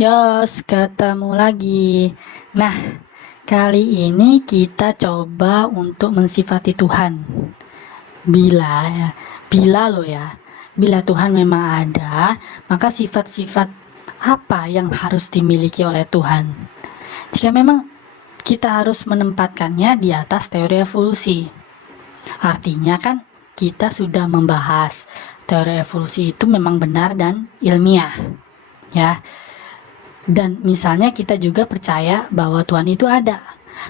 Yos, ketemu lagi. Nah, kali ini kita coba untuk mensifati Tuhan. Bila ya, bila lo ya, bila Tuhan memang ada, maka sifat-sifat apa yang harus dimiliki oleh Tuhan? Jika memang kita harus menempatkannya di atas teori evolusi. Artinya kan kita sudah membahas teori evolusi itu memang benar dan ilmiah. Ya, dan misalnya kita juga percaya bahwa Tuhan itu ada,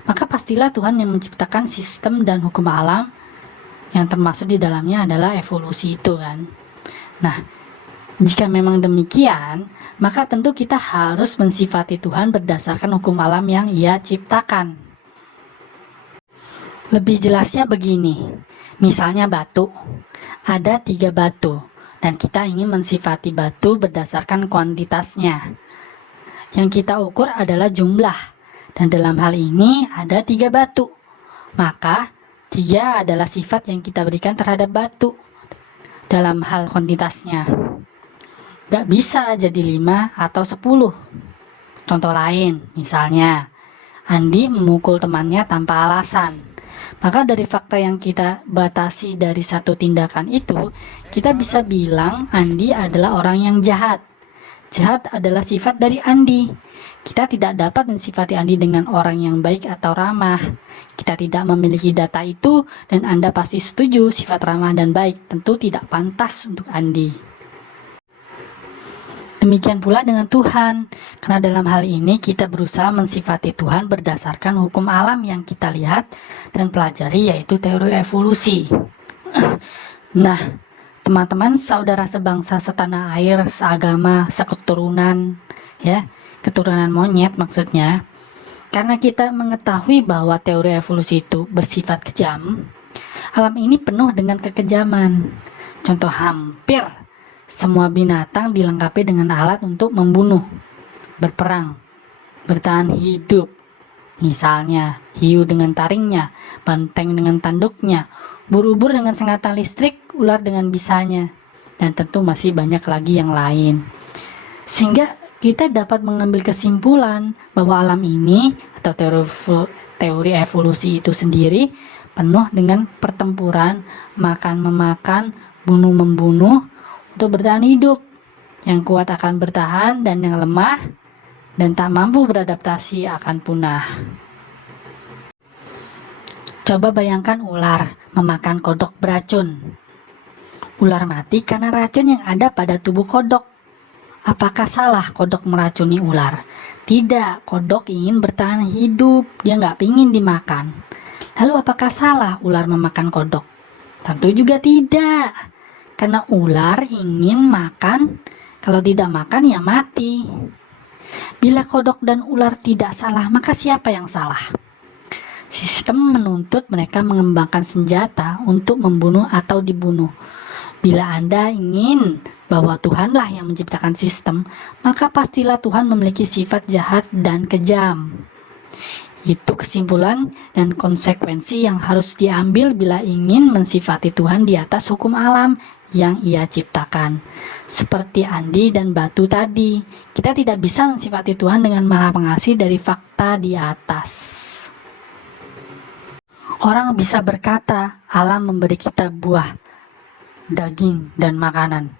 maka pastilah Tuhan yang menciptakan sistem dan hukum alam yang termasuk di dalamnya adalah evolusi itu kan. Nah, jika memang demikian, maka tentu kita harus mensifati Tuhan berdasarkan hukum alam yang Ia ciptakan. Lebih jelasnya begini, misalnya batu. Ada 3 batu, dan kita ingin mensifati batu berdasarkan kuantitasnya. Yang kita ukur adalah jumlah, dan dalam hal ini ada 3 batu. Maka 3 adalah sifat yang kita berikan terhadap batu dalam hal kuantitasnya. Gak bisa jadi 5 atau 10. Contoh lain, misalnya Andi memukul temannya tanpa alasan. Maka dari fakta yang kita batasi dari satu tindakan itu, kita bisa bilang Andi adalah orang yang jahat. Jahat adalah sifat dari Andi. Kita tidak dapat mensifati Andi dengan orang yang baik atau ramah. Kita tidak memiliki data itu, dan Anda pasti setuju sifat ramah dan baik tentu tidak pantas untuk Andi. Demikian pula dengan Tuhan, karena dalam hal ini kita berusaha mensifati Tuhan berdasarkan hukum alam yang kita lihat dan pelajari, yaitu teori evolusi. Nah, teman-teman, saudara sebangsa, setanah air, seagama, seketurunan, ya, keturunan monyet maksudnya. Karena kita mengetahui bahwa teori evolusi itu bersifat kejam, alam ini penuh dengan kekejaman. Contoh, hampir semua binatang dilengkapi dengan alat untuk membunuh, berperang, bertahan hidup. Misalnya, hiu dengan taringnya, banteng dengan tanduknya, ubur-ubur dengan sengatan listrik, ular dengan bisanya, dan tentu masih banyak lagi yang lain. Sehingga kita dapat mengambil kesimpulan bahwa alam ini atau teori evolusi itu sendiri penuh dengan pertempuran, makan-memakan, bunuh-membunuh untuk bertahan hidup. Yang kuat akan bertahan, dan yang lemah dan tak mampu beradaptasi akan punah. Coba bayangkan ular memakan kodok beracun. Ular mati karena racun yang ada pada tubuh kodok. Apakah salah kodok meracuni ular? Tidak, kodok ingin bertahan hidup, dia nggak ingin dimakan. Lalu apakah salah ular memakan kodok? Tentu juga tidak, karena ular ingin makan, kalau tidak makan ya mati. Bila kodok dan ular tidak salah, maka siapa yang salah? Sistem menuntut mereka mengembangkan senjata untuk membunuh atau dibunuh. Bila Anda ingin bahwa Tuhanlah yang menciptakan sistem, maka pastilah Tuhan memiliki sifat jahat dan kejam. Itu kesimpulan dan konsekuensi yang harus diambil bila ingin mensifati Tuhan di atas hukum alam yang Ia ciptakan. Seperti Andi dan batu tadi, kita tidak bisa mensifati Tuhan dengan Maha Pengasih dari fakta di atas. Orang bisa berkata, alam memberi kita buah, daging, dan makanan.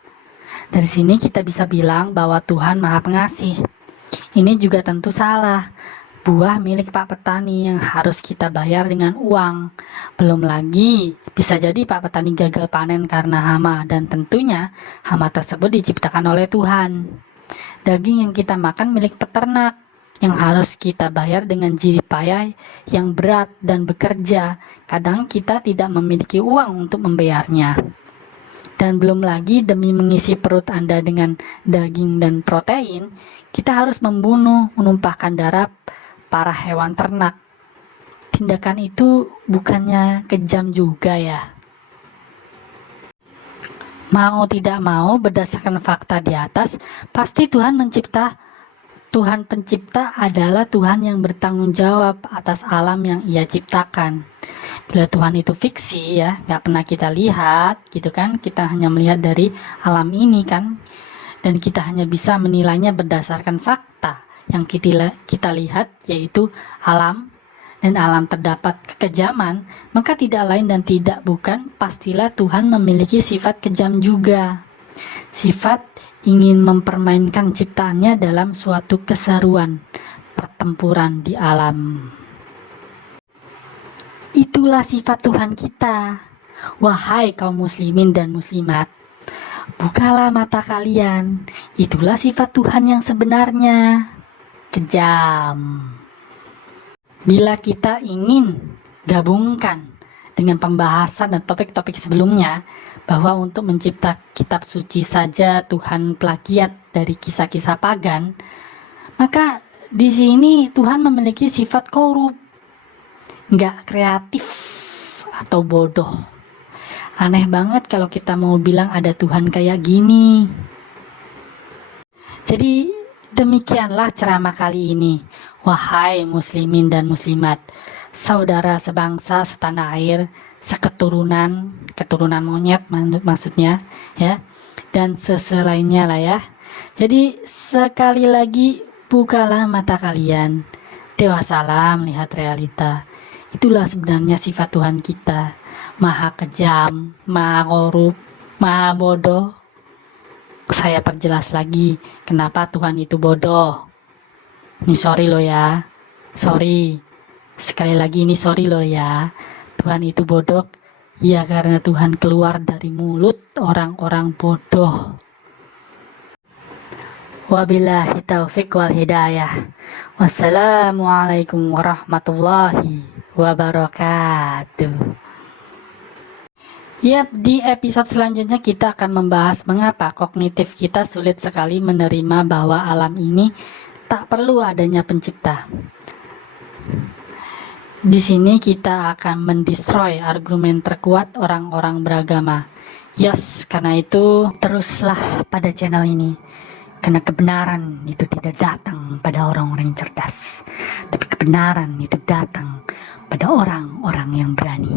Dari sini kita bisa bilang bahwa Tuhan Maha Pengasih. Ini juga tentu salah. Buah milik Pak Petani yang harus kita bayar dengan uang. Belum lagi, bisa jadi Pak Petani gagal panen karena hama, dan tentunya hama tersebut diciptakan oleh Tuhan. Daging yang kita makan milik peternak yang harus kita bayar dengan jerih payah yang berat dan bekerja. Kadang kita tidak memiliki uang untuk membayarnya. Dan belum lagi demi mengisi perut Anda dengan daging dan protein, kita harus membunuh, menumpahkan darah para hewan ternak. Tindakan itu bukannya kejam juga ya? Mau tidak mau, berdasarkan fakta di atas, pasti Tuhan pencipta adalah Tuhan yang bertanggung jawab atas alam yang Ia ciptakan. Bila Tuhan itu fiksi ya, nggak pernah kita lihat gitu kan, kita hanya melihat dari alam ini kan, dan kita hanya bisa menilainya berdasarkan fakta yang kita lihat, yaitu alam, dan alam terdapat kekejaman, maka tidak lain dan tidak bukan pastilah Tuhan memiliki sifat kejam juga. Sifat ingin mempermainkan ciptaannya dalam suatu keseruan pertempuran di alam. Itulah sifat Tuhan kita. Wahai kaum muslimin dan muslimat, bukalah mata kalian. Itulah sifat Tuhan yang sebenarnya, kejam. Bila kita ingin gabungkan dengan pembahasan dan topik-topik sebelumnya, bahwa untuk mencipta kitab suci saja Tuhan plagiat dari kisah-kisah pagan, maka di sini Tuhan memiliki sifat korup, nggak kreatif atau bodoh. Aneh banget kalau kita mau bilang ada Tuhan kayak gini. Jadi demikianlah ceramah kali ini. Wahai muslimin dan muslimat, saudara sebangsa setanah air, seketurunan, keturunan monyet maksudnya ya, dan selainnya lah ya. Jadi sekali lagi, bukalah mata kalian, dewasalah melihat realita. Itulah sebenarnya sifat Tuhan kita, maha kejam, maha korup, maha bodoh. Saya perjelas lagi kenapa Tuhan itu bodoh. Ini sorry lo ya, sorry. Sekali lagi ini sorry lo ya. Tuhan itu bodoh ya karena Tuhan keluar dari mulut orang-orang bodoh. Wabillahi taufiq wal hidayah. Wassalamualaikum warahmatullahi wabarakatuh. Yap, di episode selanjutnya kita akan membahas mengapa kognitif kita sulit sekali menerima bahwa alam ini tak perlu adanya pencipta. Di sini kita akan mendestroy argumen terkuat orang-orang beragama. Yes, karena itu teruslah pada channel ini. Karena kebenaran itu tidak datang pada orang-orang yang cerdas, tapi kebenaran itu datang pada orang-orang yang berani.